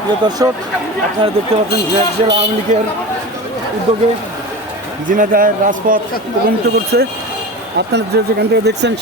প্রিয় দর্শক, আপনারা দেখতে পাচ্ছেন জেলা আওয়ামী লীগের উদ্যোগে ঝিনাইদায় রাজপথ প্রবন্ধিত করছে আপনারা যে যেখান থেকে দেখছেন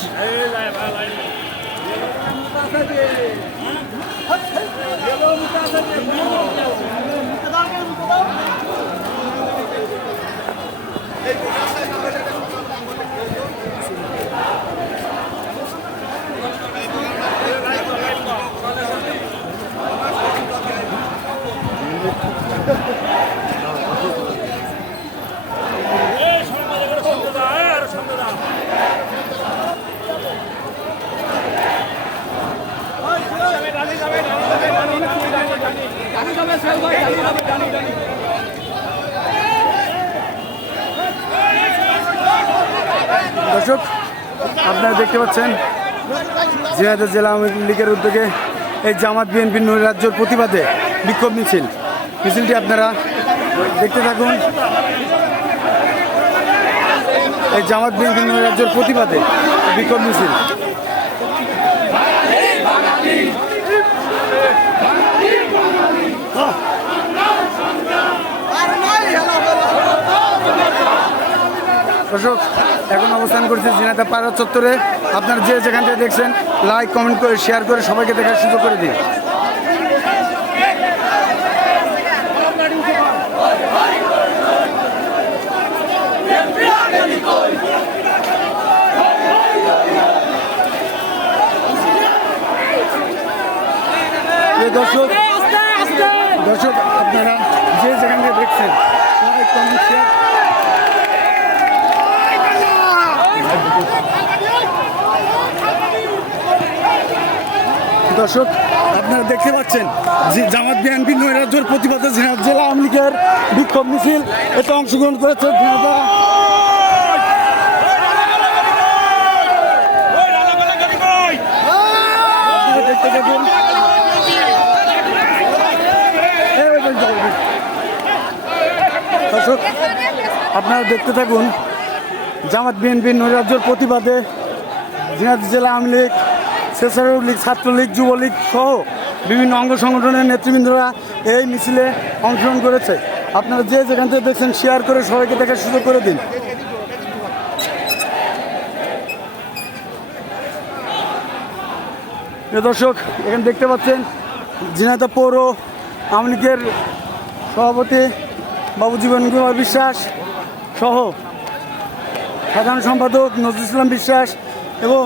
দর্শক, আপনারা দেখতে পাচ্ছেন ঝিনাইদহ জেলা আওয়ামী লীগের উদ্যোগে এই জামাত বিএনপি নৈরাজ্যর প্রতিবাদে বিক্ষোভ মিছিল। মিছিলটি আপনারা দেখতে থাকুন। এই জামাত বিএনপি নৈরাজ্যর প্রতিবাদে বিক্ষোভ মিছিল। দর্শক, এখন অবস্থান করছি ঝিনাইদহ পাড়া চত্বরে। আপনারা যে যেখান থেকে দেখছেন লাইক কমেন্ট করে শেয়ার করে সবাইকে দেখার সুযোগ করে দিন। দর্শক দর্শক আপনারা যে যেখান থেকে দেখছেন দর্শক আপনারা দেখতে পাচ্ছেন যে জামাত বিএনপি নৈরাজ্যের প্রতিবাদে জেলা আওয়ামী লীগের বিক্ষোভ মিছিল এতে অংশগ্রহণ করেছে ঝিনাইদহ আপনারা দেখতে থাকুন দর্শক আপনারা দেখতে থাকুন, জামাত বিএনপি নৈরাজ্যের প্রতিবাদে ঝিনাইদহ জেলা আওয়ামী লীগ, স্বেচ্ছাসেবক লীগ, ছাত্রলীগ, যুবলীগ সহ বিভিন্ন অঙ্গ সংগঠনের নেতৃবৃন্দরা এই মিছিলে অংশগ্রহণ করেছে। আপনারা যে যেখান থেকে দেখছেন শেয়ার করে সবাইকে দেখার সুযোগ করে দিন। দর্শক, এখানে দেখতে পাচ্ছেন ঝিনাইদহ পৌর আওয়ামী লীগের সভাপতি বাবু জীবন কুমার বিশ্বাস সহ সাধারণ সম্পাদক নজরুল ইসলাম বিশ্বাস এবং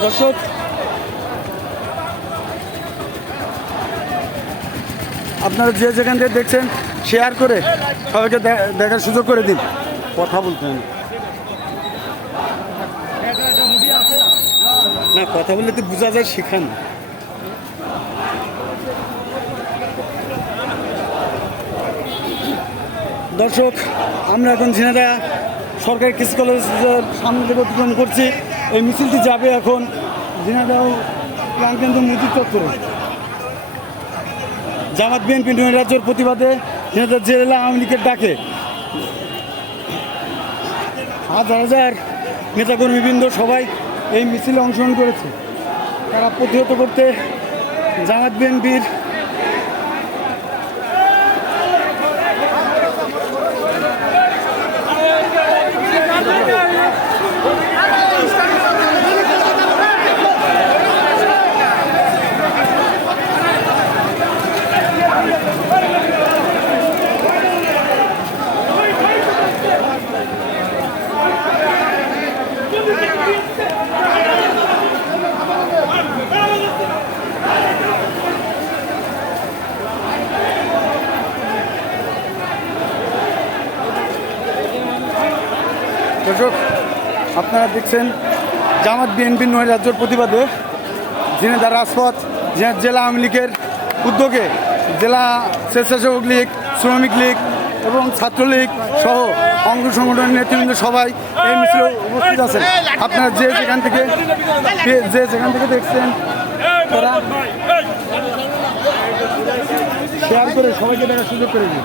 দর্শক আপনারা যে যেখান থেকে দেখছেন শেয়ার করে সবাইকে দেখার সুযোগ করে দিন। কথা বলতে না। কথা বললে তো বোঝা যায় শেখান দর্শক, আমরা এখন ঝিনাদা সরকারি কৃষি কলেজের সামনে থেকে অতিক্রম করছি, এই মিছিলটি যাবে এখন ঝিনাদাও প্রাণকেন্দ্র মুদি চত্বরে জামাত বিএনপি নৈরাজ্যের প্রতিবাদে নেতা জেলা আওয়ামী লীগের ডাকে। হাজার হাজার নেতাকর্মীবৃন্দ সবাই এই মিছিলে অংশগ্রহণ করেছে। তারা প্রতিহত করতে জামাত বিএনপির দর্শক আপনারা দেখছেন জামাত নয় রাজ্যের প্রতিবাদে ঝিনাইদহ রাজপথ জেলা আওয়ামী লীগের উদ্যোগে জেলা স্বেচ্ছাসেবক লীগ, শ্রমিক লীগ এবং ছাত্রলীগ সহ অঙ্গ সংগঠনের নেতৃবৃন্দ সবাই এই মিছিলে উপস্থিত আছেন। আপনারা যে যেখান থেকে যে যেখান থেকে দেখছেন, তারা শেয়ার করে সবাইকে দেখার সুযোগ করে দিন।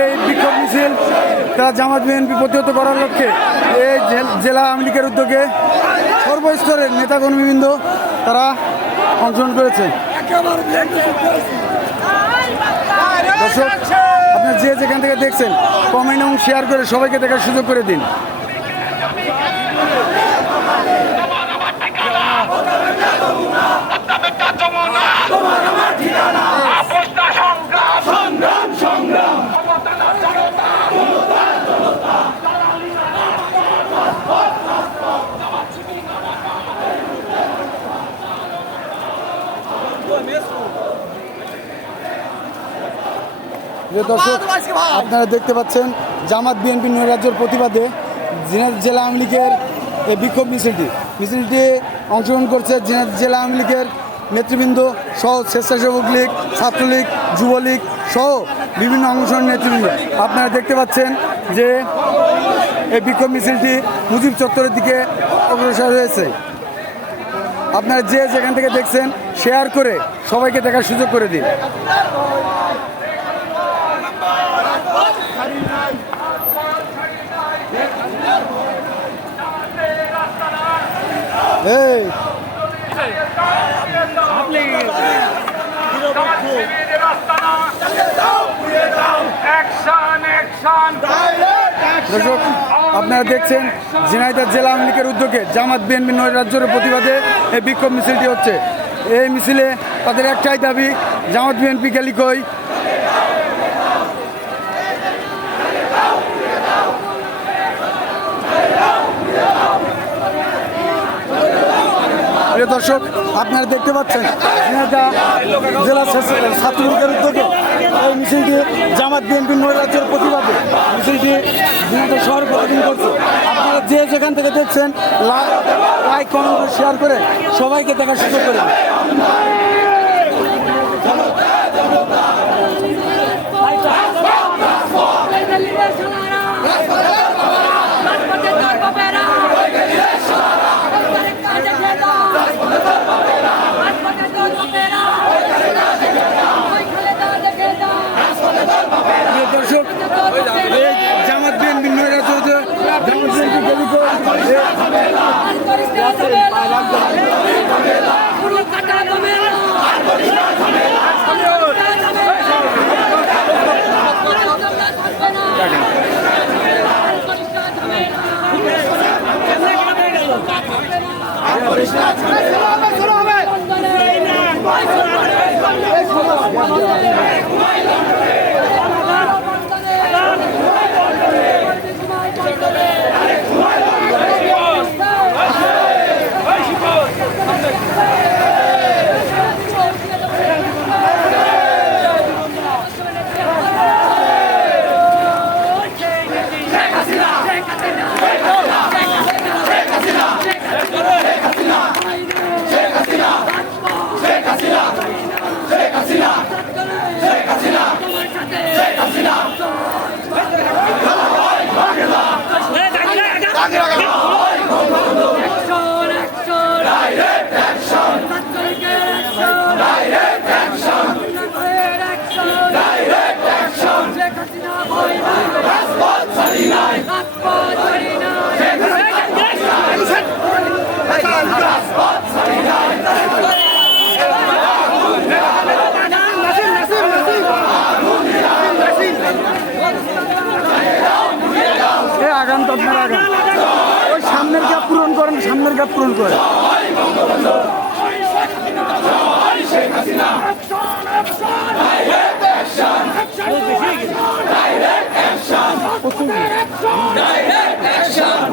এই বিক্ষোভ মিছিল, তারা জামাত বিএনপি প্রতিহত করার লক্ষ্যে এই জেলা আওয়ামী লীগের উদ্যোগে সর্বস্তরের নেতাকর্মীবৃন্দ তারা অংশগ্রহণ করেছে। দর্শক, আপনার যে যেখান থেকে দেখছেন কমেন্ট এবং শেয়ার করে সবাইকে দেখার সুযোগ করে দিন। দর্শক আপনারা দেখতে পাচ্ছেন জামাত বিএনপি নৈরাজ্যের প্রতিবাদে জেলা- জেলা আওয়ামী লীগের এই বিক্ষোভ মিছিলটি। মিছিলটি অংশগ্রহণ করছে জেলা আওয়ামী লীগের নেতৃবৃন্দ সহ স্বেচ্ছাসেবক লীগ ছাত্রলীগ যুবলীগ সহ বিভিন্ন অংশগ্রহণ নেতৃবৃন্দ। আপনারা দেখতে পাচ্ছেন যে এই বিক্ষোভ মিছিলটি মুজিব চত্বরের দিকে অগ্রসর হয়েছে। আপনারা যে যেখান থেকে দেখছেন শেয়ার করে সবাইকে দেখার সুযোগ করে দিন। দর্শক আপনারা দেখছেন ঝিনাইদহ জেলা আওয়ামী লীগের উদ্যোগে জামাত বিএনপি নয় রাজ্যের প্রতিবাদে এই বিক্ষোভ মিছিলটি হচ্ছে। এই মিছিলে তাদের একটাই দাবি জামাত বিএনপি গেলিকই প্রিয় দর্শক, আপনারা দেখতে পাচ্ছেন জেলা ছাত্র- ছাত্রলীগের উদ্যোগে এই মিছিলটি জামাত বিএনপি নৈরাজ্যের প্রতিবাদে মিছিলটি ঝিনাইদহ শহর প্রতিদিন করছে। আপনারা যে যেখান থেকে দেখছেন লাইক, কমেন্ট শেয়ার করে সবাইকে দেখার সুযোগ করে জামাত বিএনপি নয় রাজ্য জামাত আশা পূরণ করে Direct action!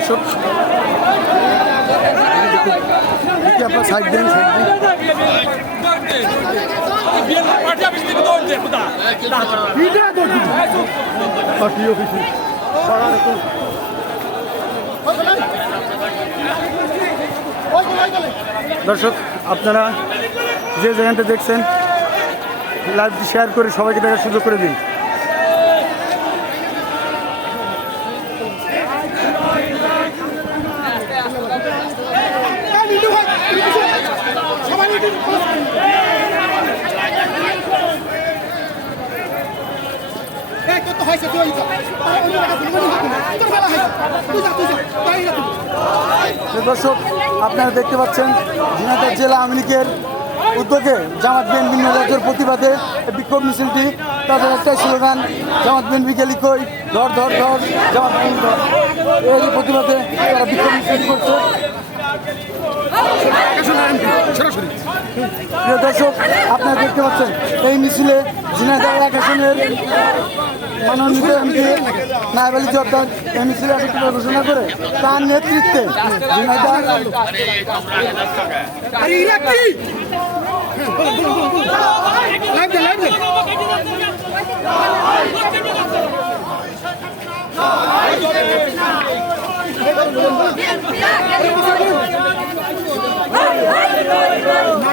দর্শক দেখি আপনার সাইড দেন দর্শক আপনারা যে জায়গাটা দেখছেন লাইভটি শেয়ার করে সবাইকে দেখার সুযোগ করে দিন তো দর্শক, আপনারা দেখতে পাচ্ছেন, ঝিনাইদহ জেলা আওয়ামী লীগের উদ্যোগে জামাত বিএনপি রাজ্যের প্রতিবাদে বিক্ষোভ মিছিলটি তাদের একটাই স্লোগান, জামাত বিএনপি গেলি কই ধর ধর ধর, জামাত বিএনপি এই প্রতিবাদে তারা বিক্ষোভ মিছিল করছে। প্রিয় দর্শক, আপনারা দেখতে পাচ্ছেন, এই মিছিলে ঝিনাইদহ এক আসনের মনোনীত এমপি নায়েব আলী জর্দার এই মিছিলে ঘোষণা করে? তার নেতৃত্বে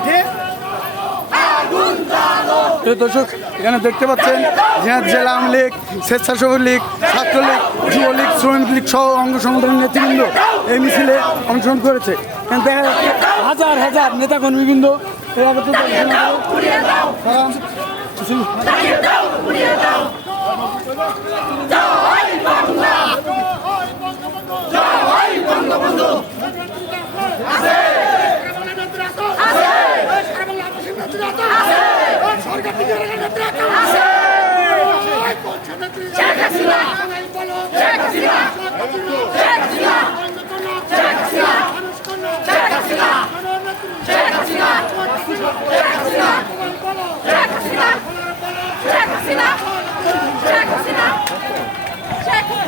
প্রিয় দর্শক, এখানে দেখতে পাচ্ছেন জেলা আওয়ামী লীগ, স্বেচ্ছাসেবক লীগ, ছাত্রলীগ যুবলীগ শ্রমিক লীগ সহ অঙ্গ সংগঠনের নেতৃবৃন্দ এই মিছিলে অংশগ্রহণ করেছে। দেখা যাচ্ছে হাজার হাজার সরকার থেকে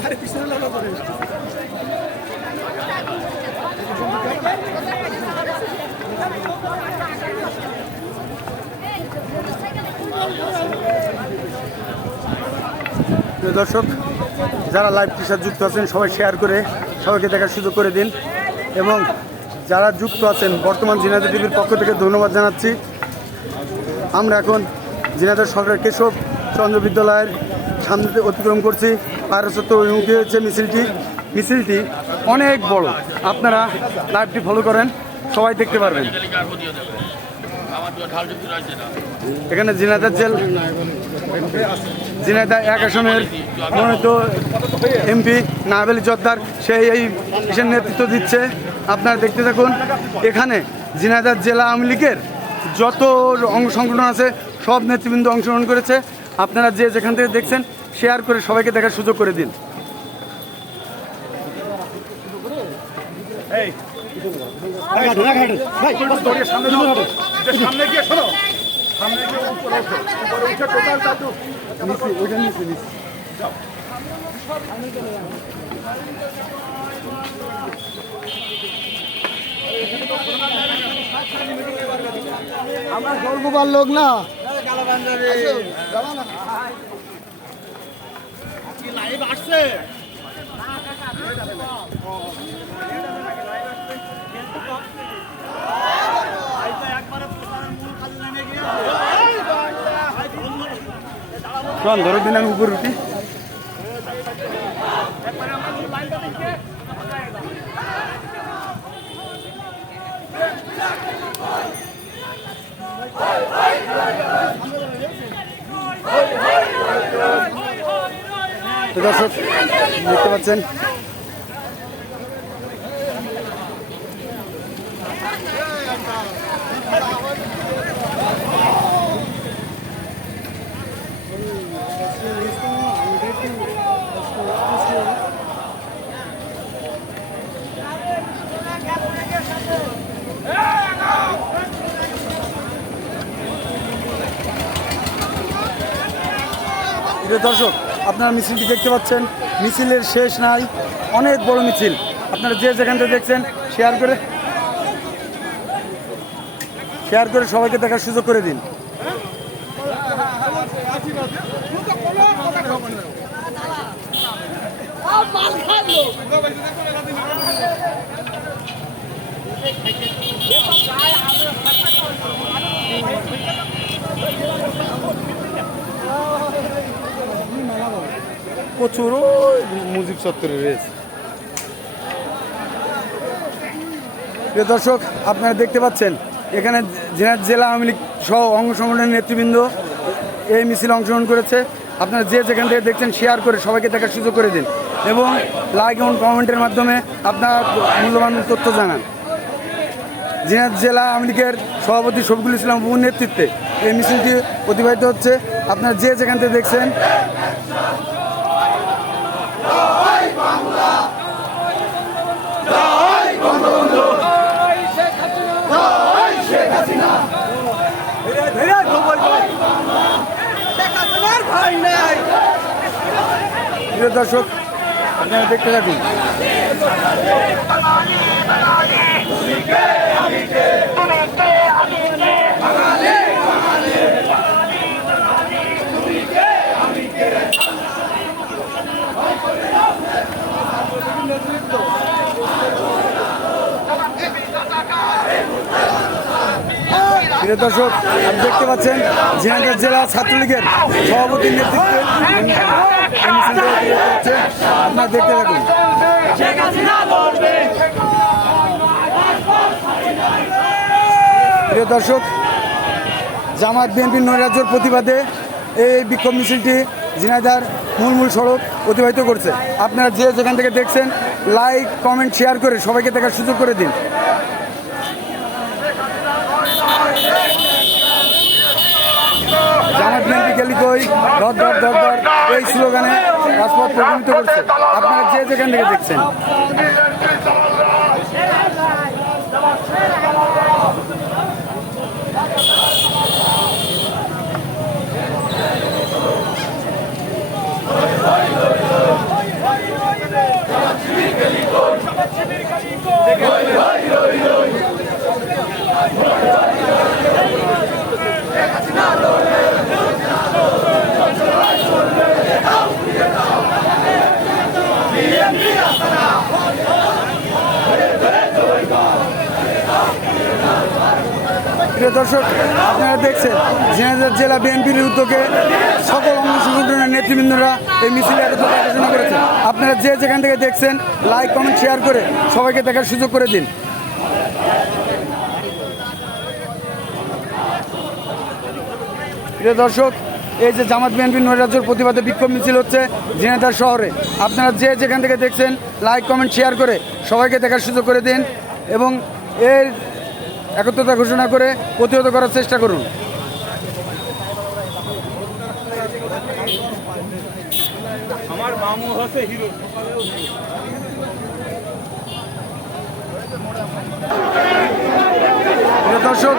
তারা কিছু প্রিয় দর্শক, যারা লাইভটির সাথে যুক্ত আছেন, সবাই শেয়ার করে সবাইকে দেখার সুযোগ করে দিন। এবং যারা যুক্ত আছেন, বর্তমান জিনাদা টিভির পক্ষ থেকে ধন্যবাদ জানাচ্ছি। আমরা এখন জিনাদার সরকার কেশব চন্দ্র বিদ্যালয়ের সামনে অতিক্রম করছি। পায়রাচত্ব অভিমুখী হয়েছে মিছিলটি। মিছিলটি অনেক বড়। আপনারা লাইভটি ফলো করেন, সবাই দেখতে পারবেন। এখানে জিনাদার জেল ঝিনাইদা এক আসনের মনোনীত এমপি নাহাবেলি জর্দার সেই এই কিসের নেতৃত্ব দিচ্ছে আপনারা দেখতে থাকুন এখানে ঝিনাইদহ জেলা আওয়ামী লীগের যত অঙ্গ সংগঠন আছে সব নেতৃবৃন্দ অংশগ্রহণ করেছে আপনারা যে যেখান থেকে দেখছেন শেয়ার করে সবাইকে দেখার সুযোগ করে দিন সামনে গিয়ে শোনো। সামনে গিয়ে উপরে ওঠো। উপরে উঠে টোটাল নিচে ওইটা নিচে নিচে। আমরা গল্পবার লোক না। চল ধরো দিন আমি উপরে উঠি। দর্শক দেখতে পাচ্ছেন প্রিয় দর্শক, আপনারা মিছিলটি দেখতে পাচ্ছেন। মিছিলের শেষ নাই, অনেক বড় মিছিল। আপনারা যে যেখান থেকে দেখছেন শেয়ার করে শেয়ার করে সবাইকে দেখার সুযোগ করে দিন। প্রচুর মুজিব চত্বরে রয়েছে প্রিয় দর্শক, আপনারা দেখতে পাচ্ছেন, এখানে জেলা আওয়ামী লীগ সহ অঙ্গ সংগঠনের নেতৃবৃন্দ এই মিছিলে অংশগ্রহণ করেছে। আপনারা যে যেখান থেকে দেখছেন শেয়ার করে সবাইকে দেখার সুযোগ করে দিন। এবং লাইক এবং কমেন্টের মাধ্যমে আপনার মূল্যবান তথ্য জানান। জিনাত জেলা আওয়ামী লীগের সভাপতি শফিকুল ইসলাম বাবুর নেতৃত্বে এই মিছিলটি অতিবাহিত হচ্ছে। আপনারা যে যেখান থেকে দেখছেন প্রিয় দর্শক আপনারা দেখতে থাকুন। প্রিয় দর্শক, আপনি দেখতে পাচ্ছেন ঝিনাইদহ জেলা ছাত্রলীগের সভাপতির নেতৃত্বে। আপনারা দেখতে থাকুন প্রিয় দর্শক জামাত বিএনপির নৈরাজ্যের প্রতিবাদে এই বিক্ষোভ মিছিলটি ঝিনাইদার মূল মূল সড়ক অতিবাহিত করছে। আপনারা যে যেখান থেকে দেখছেন লাইক কমেন্ট শেয়ার করে সবাইকে দেখার সুযোগ করে দিন। কই ধর ধর ধর ধর প্রভাবিত করছে। আপনারা যে যেখান থেকে দেখছেন। প্রিয় দর্শক, আপনারা দেখছেন, ঝিনাইদহ জেলা বিএনপির উদ্যোগে সকল অঙ্গ সংগঠনের নেতৃবৃন্দরা এই মিছিলে একত্র আলোচনা করেছে। আপনারা যে যেখান থেকে দেখছেন লাইক কমেন্ট শেয়ার করে সবাইকে দেখার সুযোগ করে দিন। প্রিয় দর্শক, এই যে জামাত বিএনপি নৈরাজ্যের প্রতিবাদে বিক্ষোভ মিছিল হচ্ছে ঝিনাইদহ শহরে। আপনারা যে যেখান থেকে দেখছেন লাইক কমেন্ট শেয়ার করে সবাইকে দেখার সুযোগ করে দিন এবং এর একত্রতা ঘোষণা করে প্রতিহত করার চেষ্টা করুন। প্রিয় দর্শক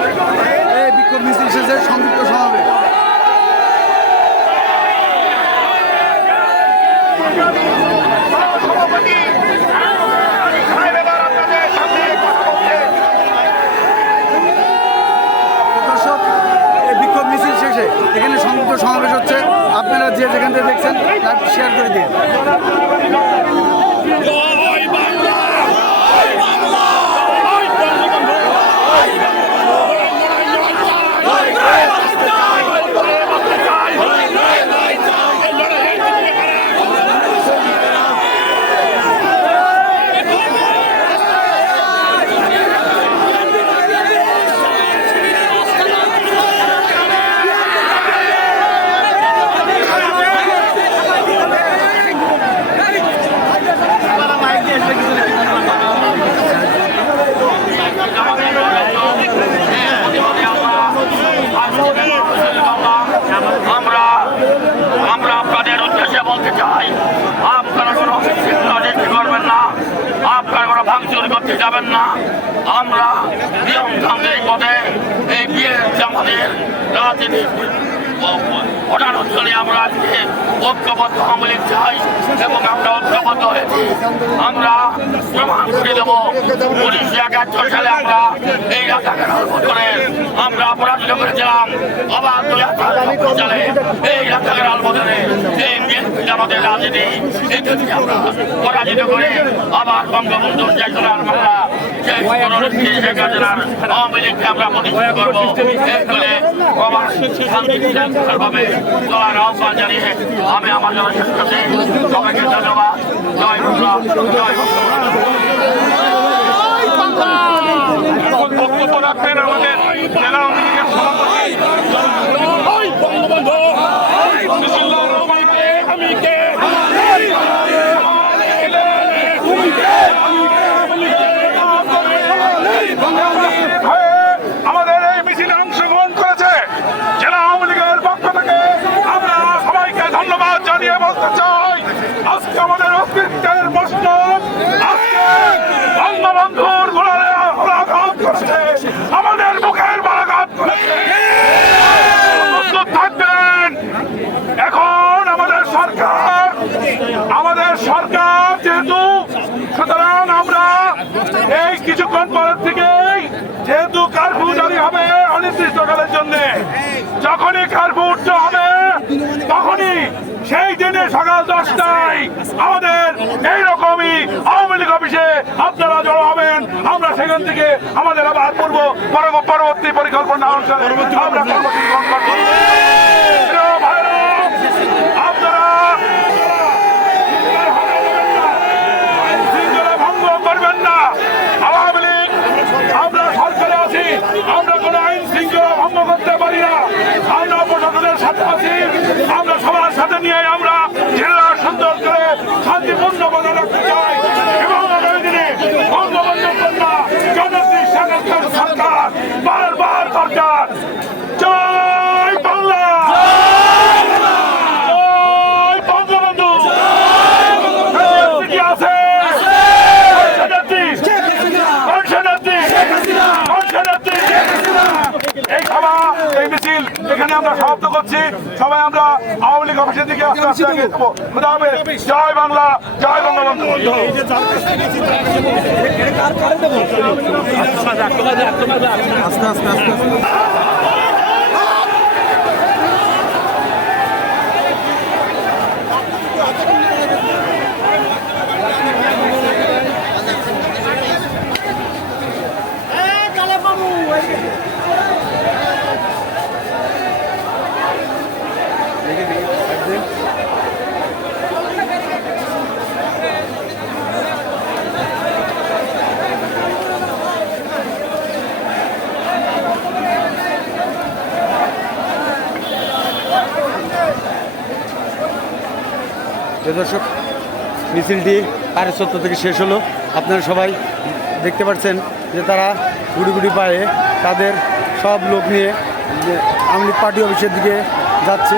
এই বিক্ষোভ মিছিল শেষে সংযুক্ত সমাবেশ দর্শক এই বিক্ষোভ মিছিল শেষে এখানে সংযুক্ত সমাবেশ হচ্ছে আপনারা যে যেখান থেকে দেখছেন লাইভ শেয়ার করে দিন আমরা আমরা আপনাদের উদ্দেশ্যে বলতে চাই আপনারা কোনো রাজনীতি করবেন না আপনারা কোনো ভাঙচুর করতে যাবেন না আমরা নিয়মতান্ত্রিক পথে এই বিয়ে আমাদের রাজনীতি ওটার আমরা আজকে আমরা আমরা করে দেবো, উনিশশো একাত্তর সালে আমরা এই রাজাকার করে আমরা পরাজিত করেছিলাম সালে এই রাজাকার আলমোদনে এই আমাদের রাজনীতি এদেরকে আমরা করে আবার বঙ্গবন্ধুর যে সোনার বাংলা আওয়ামী লীগকে আমরা প্রতিষ্ঠা করব এই বলে আবার চলার আহ্বান জানিয়ে আমি আমার জন্য শেষ সবাইকে ধন্যবাদ জয় বাংলা জয় বক্তব্য রাখবেন আমাদের জেলা আওয়ামী লীগের সভাপতি বঙ্গবন্ধু বিসমুল্লাহির রহমানির রহিম। আমি কে হয়ে আমাদের এই মিছিলে অংশগ্রহণ করেছে জেলা আওয়ামী লীগের পক্ষ থেকে আমরা সবাইকে ধন্যবাদ জানিয়ে বলতে চাই আজকে আমাদের অস্তিত্বের প্রশ্ন, আজকে বঙ্গবন্ধুর গোড়ালে আঘাত করেছে, আমাদের বুকের বাঘাত করেছে। প্রস্তুত থাকবেন। এখন আমাদের সরকার আমাদের সরকার যেহেতু, সুতরাং আমরা এই কিছুক্ষণ পরের থেকেই যেহেতু কারফিউ জারি হবে অনির্দিষ্টকালের জন্য, যখনই কারফিউ উঠতে হবে সেই দিনে সকাল দশটায় আমাদের এইরকমই আওয়ামী লীগ অফিসে আপনারা জড়ো হবেন। আমরা সেখান থেকে আমাদের আবার পূর্ব পরব- পরবর্তী পরিকল্পনা অনুসারে আমরা কর্মসূচি গ্রহণ করব। আমরা কোনো আইন শৃঙ্খলা ভঙ্গ করতে পারি না। আমরা প্রশাসনের সাথে আছি। আমরা সবার সাথে নিয়ে আমরা জেলা সুন্দর করে শান্তিপূর্ণ বজায় এখানে আমরা সমাপ্ত করছি। সবাই আমরা আওয়ামী লীগ অফিসের দিকে আস্তে আস্তে আগে জয় বাংলা, জয় বঙ্গবন্ধু। আস্তে আস্তে আস্তে দর্শক, মিছিলটি পারে সত্য থেকে শেষ হলো। আপনারা সবাই দেখতে পাচ্ছেন যে তারা গুড়ি গুড়ি পায়ে তাদের সব লোক নিয়ে লীগ পার্টি অফিসের দিকে যাচ্ছে।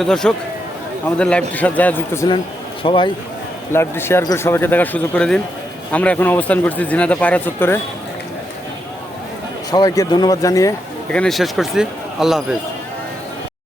প্রিয় দর্শক, আমাদের লাইভটির সাথে যারা যুক্ত ছিলেন, সবাই লাইভটি শেয়ার করে সবাইকে দেখার সুযোগ করে দিন। আমরা এখন অবস্থান করছি ঝিনাদা পায়রা চত্বরে। সবাইকে ধন্যবাদ জানিয়ে এখানে শেষ করছি। আল্লাহ হাফেজ।